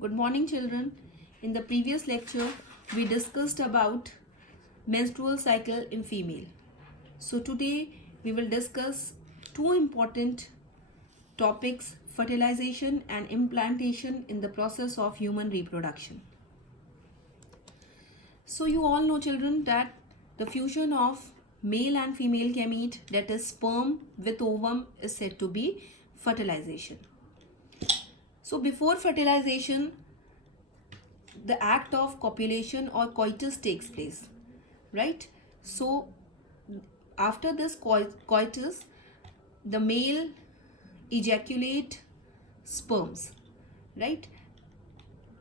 Good morning, children. In the previous lecture, we discussed about menstrual cycle in female. So today we will discuss two important topics: fertilization and implantation in the process of human reproduction. So you all know, children, that the fusion of male and female gamete, that is sperm with ovum, is said to be fertilization. So before fertilization, the act of copulation or coitus takes place, right? So after this coitus, the male ejaculate sperms, right?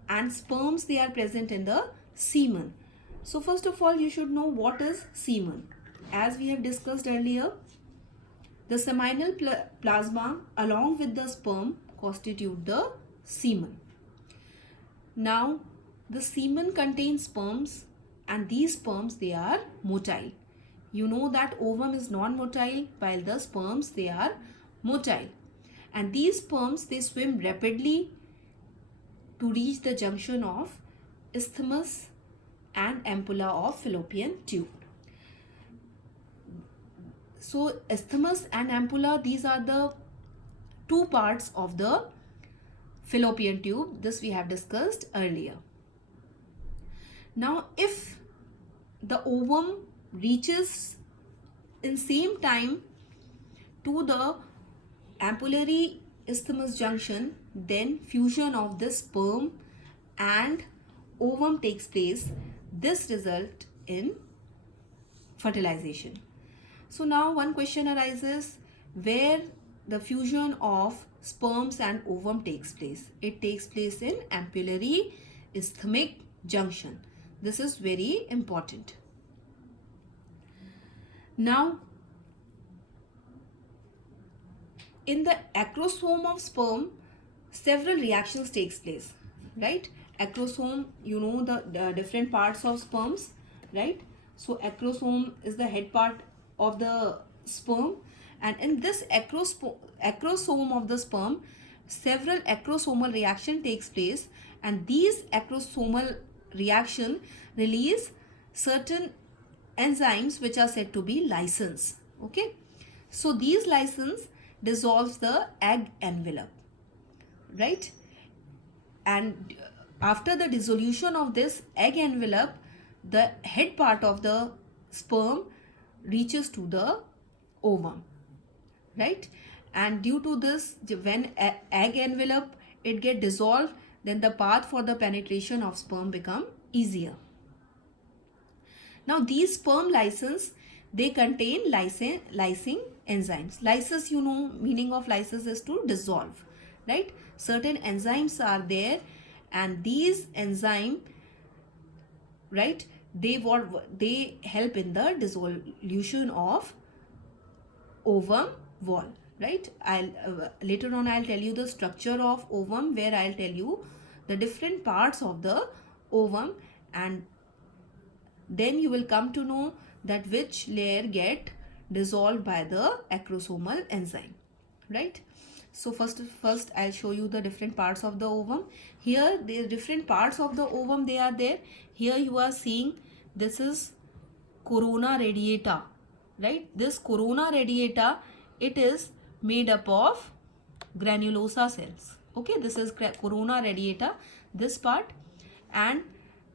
And sperms, they are present in the semen. So first of all, you should know what is semen. As we have discussed earlier, the seminal plasma along with the sperm constitute the semen. Now the semen contains sperms, and these sperms, they are motile. You know that ovum is non-motile while the sperms, they are motile. And these sperms, they swim rapidly to reach the junction of isthmus and ampulla of fallopian tube. So isthmus and ampulla, these are the two parts of the fallopian tube. This we have discussed earlier. Now if the ovum reaches in same time to the ampullary isthmus junction, then fusion of the sperm and ovum takes place. This results in fertilization. So now one question arises, where the fusion of sperms and ovum takes place. It takes place in ampullary isthmic junction. This is very important. Now in the acrosome of sperm, several reactions takes place, right? Acrosome, you know the different parts of sperms, right? So acrosome is the head part of the sperm, and in this acrosome of the sperm, several acrosomal reaction takes place, and these acrosomal reaction release certain enzymes which are said to be lysins. Okay, so these lysins dissolves the egg envelope, right? And after the dissolution of this egg envelope, the head part of the sperm reaches to the ovum, right? And due to this, when egg envelope it get dissolved, then the path for the penetration of sperm become easier. Now these sperm lysins, they contain lysine enzymes. Lysis, you know, meaning of lysis is to dissolve, right? Certain enzymes are there, and these enzyme, right, they help in the dissolution of ovum wall, right? I'll later on I'll tell you the structure of ovum, where I'll tell you the different parts of the ovum, and then you will come to know that which layer get dissolved by the acrosomal enzyme, right? So first I'll show you the different parts of the ovum. Here the different parts of the ovum, they are there. Here you are seeing this is corona radiata, right? This corona radiata, it is made up of granulosa cells. Okay, this is corona radiata, this part, and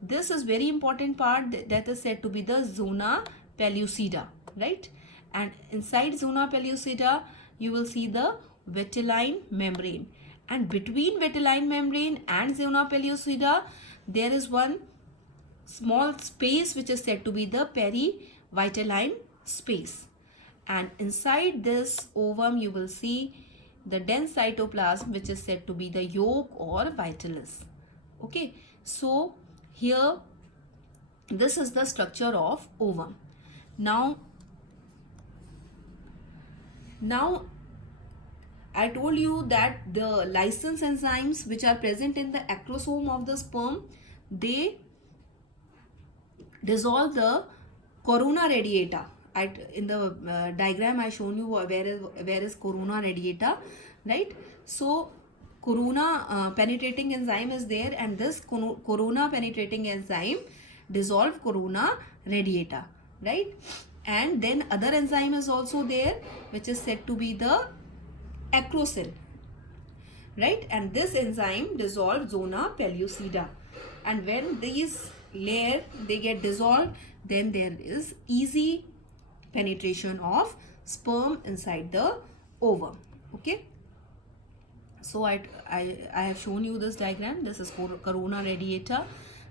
this is very important part that is said to be the zona pellucida, right? And inside zona pellucida, you will see the vitelline membrane, and between vitelline membrane and zona pellucida, there is one small space which is said to be the perivitelline space. And inside this ovum, you will see the dense cytoplasm which is said to be the yolk or vitellis. Okay, so here this is the structure of ovum. Now I told you that the lysins enzymes which are present in the acrosome of the sperm, they dissolve the corona radiata. In the diagram I shown you where is corona radiata, right? So corona penetrating enzyme is there, and this corona penetrating enzyme dissolve corona radiata, right? And then other enzyme is also there, which is said to be the acrocin, right? And this enzyme dissolve zona pellucida, and when these layer they get dissolved, then there is easy penetration of sperm inside the ovum. Okay, so I have shown you this diagram. This is corona radiata,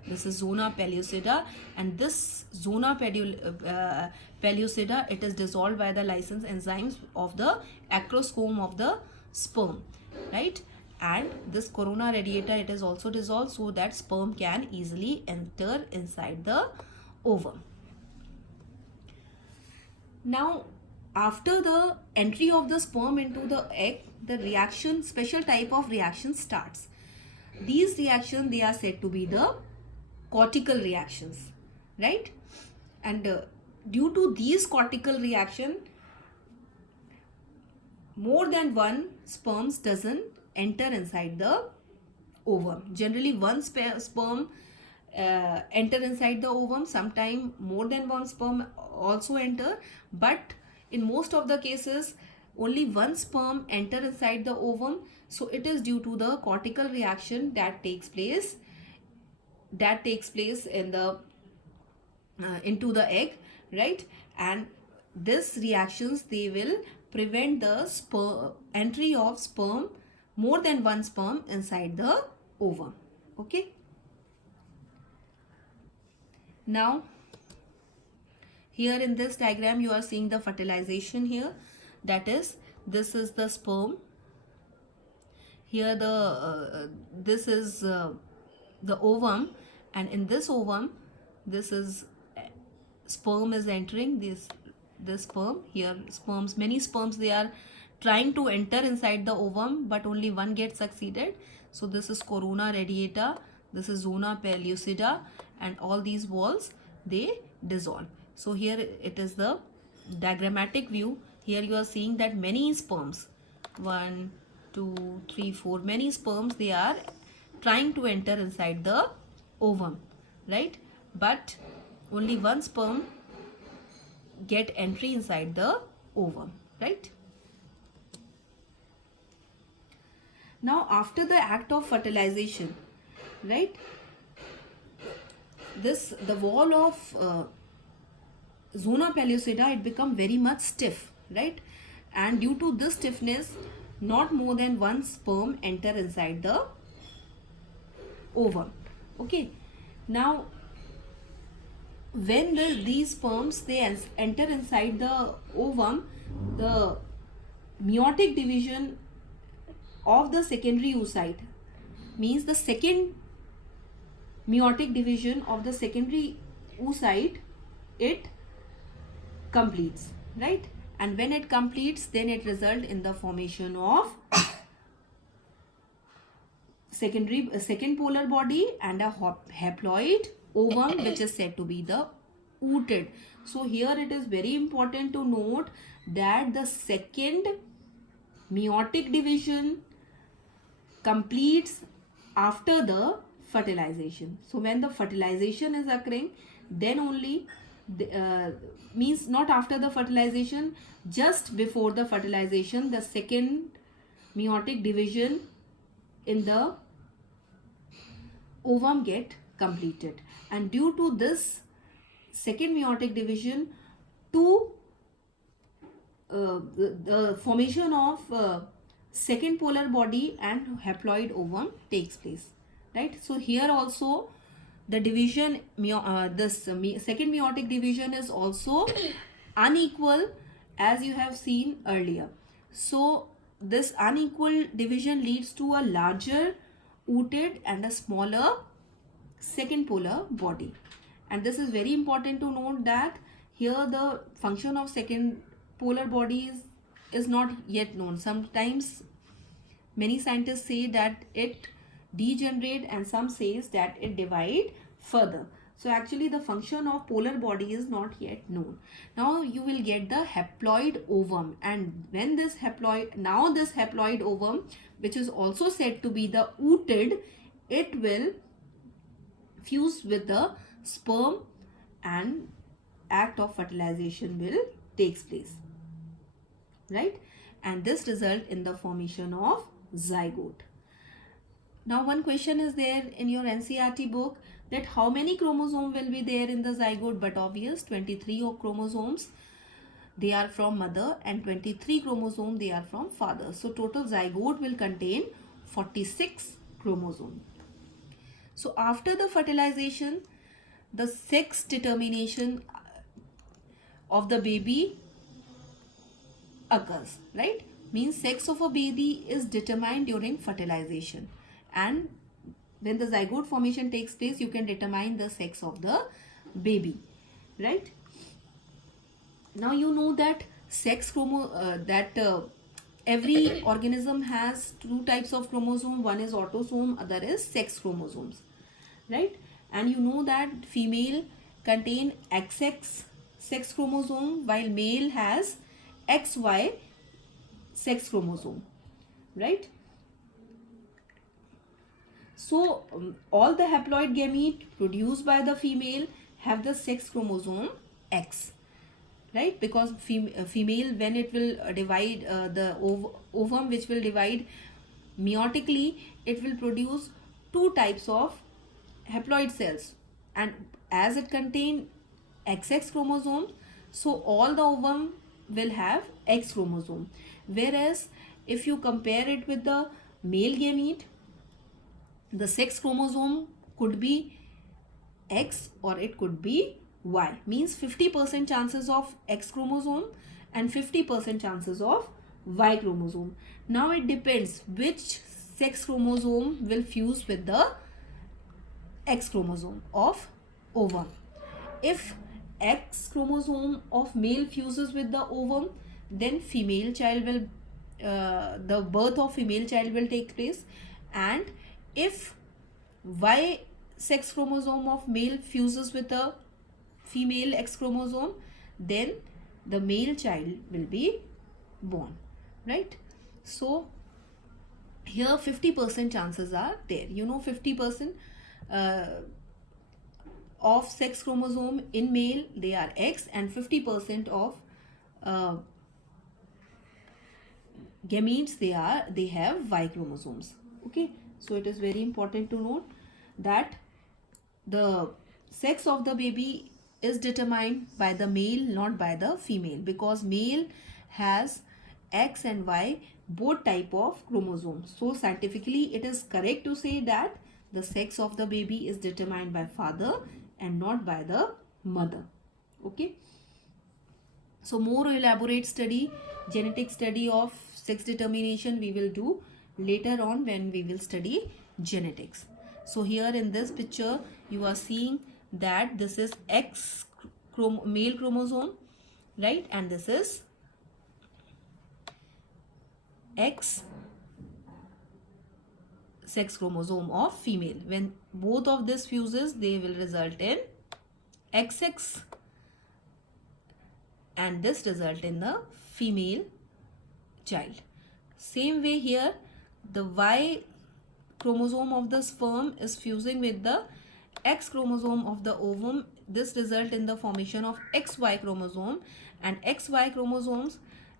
this is zona pellucida, and this zona pellucida, it is dissolved by the lysin enzymes of the acrosome of the sperm, right? And this corona radiata, it is also dissolved so that sperm can easily enter inside the ovum. Now, after the entry of the sperm into the egg, the reaction, special type of reaction starts. These reactions, they are said to be the cortical reactions, right? And due to these cortical reaction, more than one sperms doesn't enter inside the ovum. Generally, one sperm enter inside the ovum. Sometime more than one sperm also enter, but in most of the cases only one sperm enter inside the ovum. So it is due to the cortical reaction that takes place in the into the egg, right? And this reactions, they will prevent the entry of sperm, more than one sperm inside the ovum. Okay, now here in this diagram you are seeing the fertilization here. That is, this is the sperm. Here this is the ovum, and in this ovum, this is sperm is entering this sperm. Here sperms, many sperms, they are trying to enter inside the ovum, but only one gets succeeded. So this is corona radiata, this is zona pellucida, and all these walls, they dissolve. So here it is the diagrammatic view. Here you are seeing that many sperms, 1, 2, 3, 4, many sperms, they are trying to enter inside the ovum, right? But only one sperm get entry inside the ovum, right? Now after the act of fertilization, right, the wall of zona pellucida, it become very much stiff, right? And due to this stiffness, not more than one sperm enter inside the ovum. Okay, now when these sperms, they enter inside the ovum, the meiotic division of the secondary oocyte, means the second meiotic division of the secondary oocyte, it completes, right? And when it completes, then it results in the formation of second polar body and a haploid ovum, which is said to be the ooted. So here it is very important to note that the second meiotic division completes after the fertilization. So when the fertilization is occurring, then only means not after the fertilization, just before the fertilization, the second meiotic division in the ovum get completed. And due to this second meiotic division, the formation of second polar body and haploid ovum takes place, right? So here also the division, second meiotic division is also unequal, as you have seen earlier. So this unequal division leads to a larger ooted and a smaller second polar body. And this is very important to note that here the function of second polar body is not yet known. Sometimes many scientists say that it degenerate, and some says that it divide further. So actually the function of polar body is not yet known. Now you will get the haploid ovum, and when this haploid ovum, which is also said to be the ooted, it will fuse with the sperm and act of fertilization will takes place, right? And this result in the formation of zygote. Now one question is there in your NCERT book, that how many chromosomes will be there in the zygote, but obvious 23 of chromosomes they are from mother and 23 chromosomes they are from father. So total zygote will contain 46 chromosomes. So after the fertilization, the sex determination of the baby occurs, right? Means sex of a baby is determined during fertilization, and when the zygote formation takes place, you can determine the sex of the baby, right? Now you know that every organism has two types of chromosome. One is autosome, other is sex chromosomes, right? And you know that female contain XX sex chromosome while male has XY sex chromosome, right? So all the haploid gamete produced by the female have the sex chromosome X, right? Because female, when it will divide the ovum which will divide meiotically, it will produce two types of haploid cells, and as it contain XX chromosome, so all the ovum will have X chromosome. Whereas if you compare it with the male gamete, the sex chromosome could be X or it could be Y. Means 50% chances of X chromosome and 50% chances of Y chromosome. Now it depends which sex chromosome will fuse with the X chromosome of ovum. If X chromosome of male fuses with the ovum, then female child will the birth of female child will take place. And if Y sex chromosome of male fuses with a female X chromosome, then the male child will be born, right? So here 50% chances are there. You know, 50% of sex chromosome in male they are X, and 50% of gametes they have Y chromosomes. Okay, so it is very important to note that the sex of the baby is determined by the male, not by the female, because male has X and Y both type of chromosomes. So scientifically it is correct to say that the sex of the baby is determined by father and not by the mother. Okay, so more elaborate study, genetic study of sex determination we will do later on when we will study genetics. So here in this picture you are seeing that this is X male chromosome, right? And this is X sex chromosome of female. When both of this fuses, they will result in XX, and this result in the female child. Same way here, the Y chromosome of the sperm is fusing with the X chromosome of the ovum. This result in the formation of XY chromosome, and XY chromosomes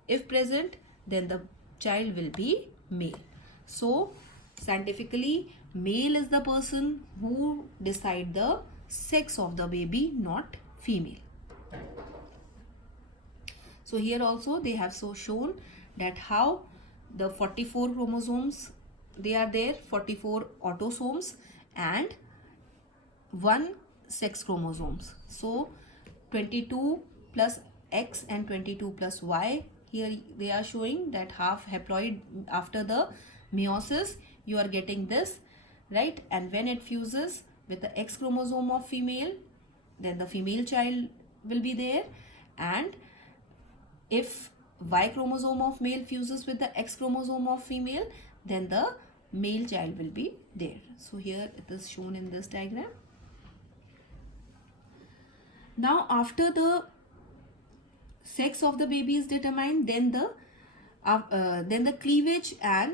if present, then the child will be male. So scientifically male is the person who decide the sex of the baby, not female. So here also they have so shown that how the 44 chromosomes they are there, 44 autosomes and 1 sex chromosomes. So 22 plus X and 22 plus Y, here they are showing that half haploid after the meiosis you are getting this, right? And when it fuses with the X chromosome of female, then the female child will be there, and if Y chromosome of male fuses with the X chromosome of female, then the male child will be there. So here it is shown in this diagram. Now after the sex of the baby is determined, then the cleavage and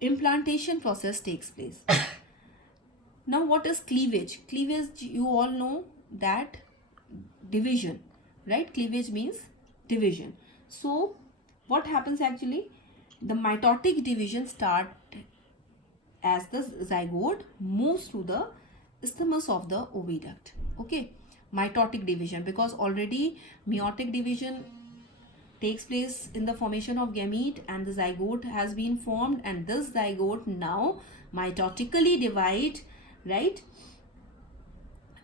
implantation process takes place. Now what is cleavage? Cleavage, you all know that division, right? Cleavage means division. So what happens actually? The mitotic division start as the zygote moves through the isthmus of the oviduct. Okay, mitotic division, because already meiotic division takes place in the formation of gamete and the zygote has been formed, and this zygote now mitotically divide, right?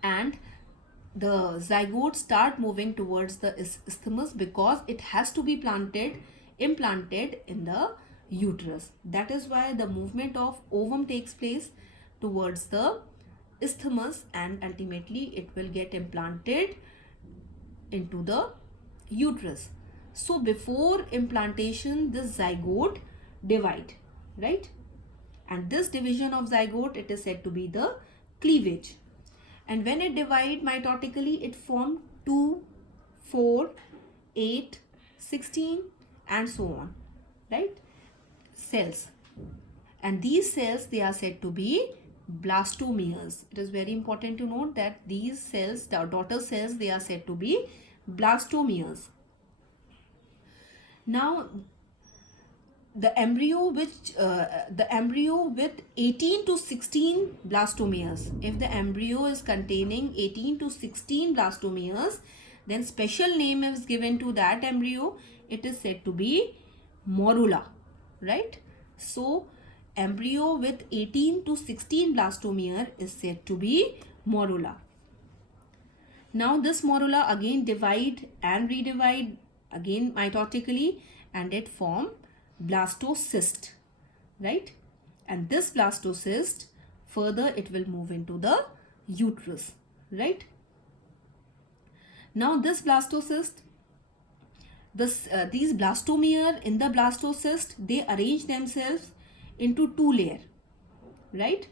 And the zygote start moving towards the isthmus because it has to be implanted in the uterus. That is why the movement of ovum takes place towards the isthmus, and ultimately it will get implanted into the uterus. So before implantation, this zygote divide, right? And this division of zygote, it is said to be the cleavage. And when it divide mitotically, it form 2, 4, 8, 16 and so on, right? Cells. And these cells, they are said to be blastomeres. It is very important to note that these cells, the daughter cells, they are said to be blastomeres. Now the embryo with 18 to 16 blastomeres, if the embryo is containing 18 to 16 blastomeres, then special name is given to that embryo. It is said to be morula, right? So embryo with 18 to 16 blastomere is said to be morula. Now this morula again divide and redivide again mitotically, and it form blastocyst, right? And this blastocyst further it will move into the uterus, right? Now this blastocyst, these blastomere in the blastocyst, they arrange themselves into two layers, right?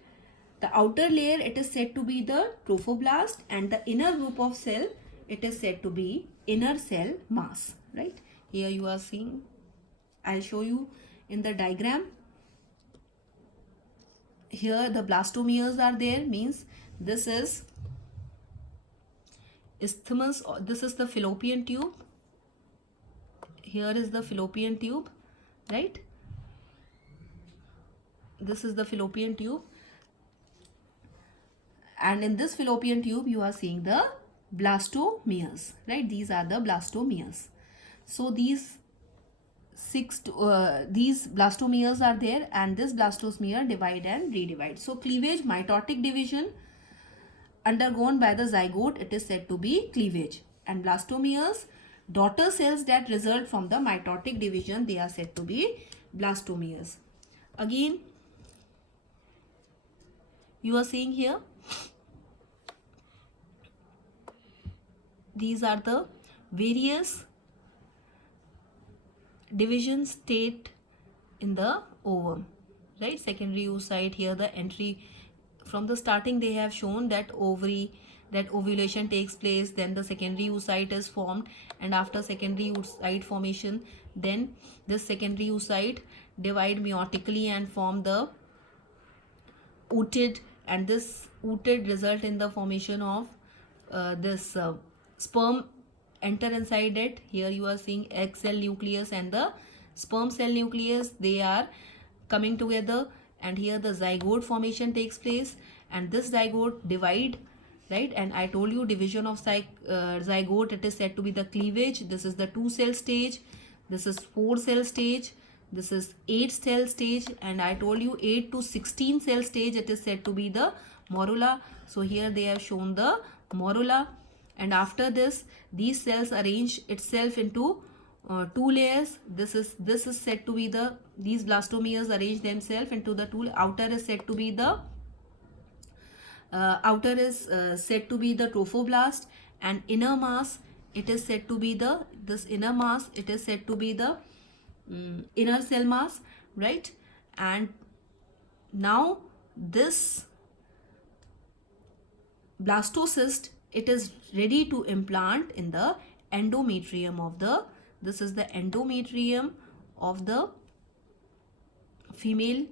The outer layer, it is said to be the trophoblast, and the inner group of cell, it is said to be inner cell mass, right? Here you are seeing, I'll show you in the diagram. Here the blastomeres are there, means this is isthmus, this is the fallopian tube. Here is the fallopian tube, right? This is the fallopian tube, and in this fallopian tube you are seeing the blastomeres, right? These are the blastomeres. So these blastomeres are there, and this blastomere divide and redivide. So cleavage, mitotic division undergone by the zygote, it is said to be cleavage, and blastomeres, daughter cells that result from the mitotic division, they are said to be blastomeres. Again you are seeing here, these are the various division state in the ovum, right? Secondary oocyte, here the entry from the starting they have shown that ovulation takes place, then the secondary oocyte is formed, and after secondary oocyte formation, then this secondary oocyte divide meiotically and form the ooted, and this ooted result in the formation of this sperm enter inside it. Here you are seeing egg cell nucleus and the sperm cell nucleus, they are coming together, and here the zygote formation takes place, and this zygote divide, right? And I told you division of zygote, it is said to be the cleavage. This is the 2-cell stage, this is 4-cell stage, this is 8-cell stage, and I told you 8 to 16-cell stage, it is said to be the morula. So here they have shown the morula, and after this these cells arrange itself into 2 layers. This is said to be these blastomeres arrange themselves into the 2. Outer is said to be the trophoblast, and inner mass, it is said to be the inner cell mass, right? And now this blastocyst, it is ready to implant in the endometrium of the, this is the endometrium of the female,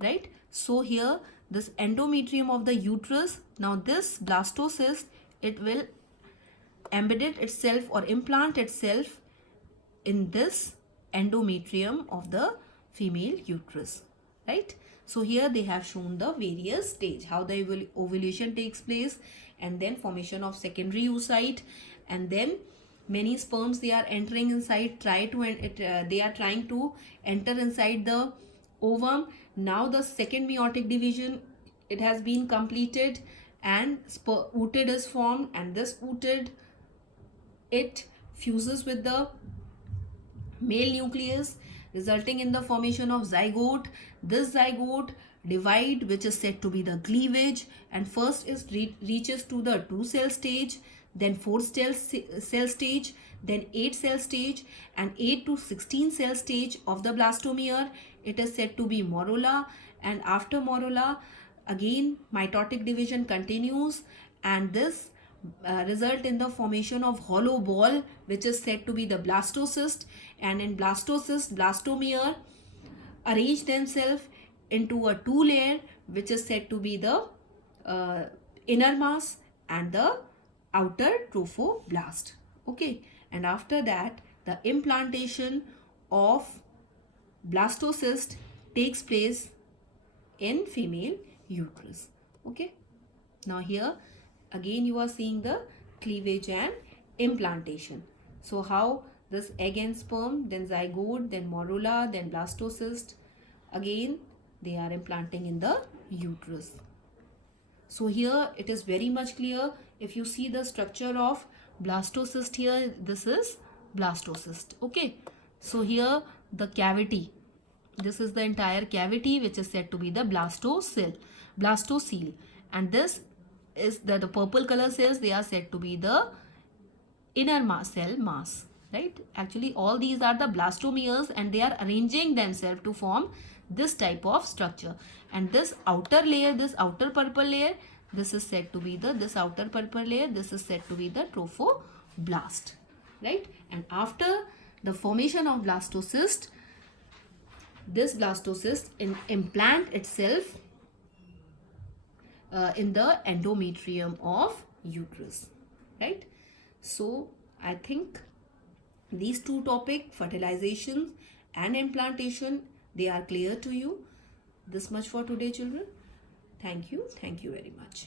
right? So here this endometrium of the uterus, now this blastocyst, it will embed itself or implant itself in this endometrium of the female uterus, right? So here they have shown the various stage, how the ovulation takes place, and then formation of secondary oocyte, and then many sperms, they are entering inside, they are trying to enter inside the ovum. Now the second meiotic division, it has been completed, and ootid is formed, and this ootid, it fuses with the male nucleus, resulting in the formation of zygote. This zygote divide, which is said to be the cleavage, and first is reaches to the 2-cell stage, then 4-cell stage, then 8-cell stage, and 8 to 16-cell stage of the blastomere. It is said to be morula, and after morula again mitotic division continues, and this result in the formation of hollow ball, which is said to be the blastocyst. And in blastocyst, blastomere arrange themselves into a 2-layer, which is said to be the inner mass and the outer trophoblast. Okay, and after that the implantation of blastocyst takes place in female uterus. Okay, now here again you are seeing the cleavage and implantation. So how this egg and sperm, then zygote, then morula, then blastocyst, again they are implanting in the uterus. So here it is very much clear. If you see the structure of blastocyst here, this is blastocyst. Okay, so here the cavity, this is the entire cavity, which is said to be the blastocele, and this is the purple color cells, they are said to be the inner cell mass, right? Actually all these are the blastomeres, and they are arranging themselves to form this type of structure. And this outer layer, this outer purple layer, this is said to be the, this outer purple layer, this is said to be the trophoblast, right? And after the formation of blastocyst, this blastocyst implant itself in the endometrium of uterus, right? So I think these two topics, fertilization and implantation, they are clear to you. This much for today, children. Thank you very much.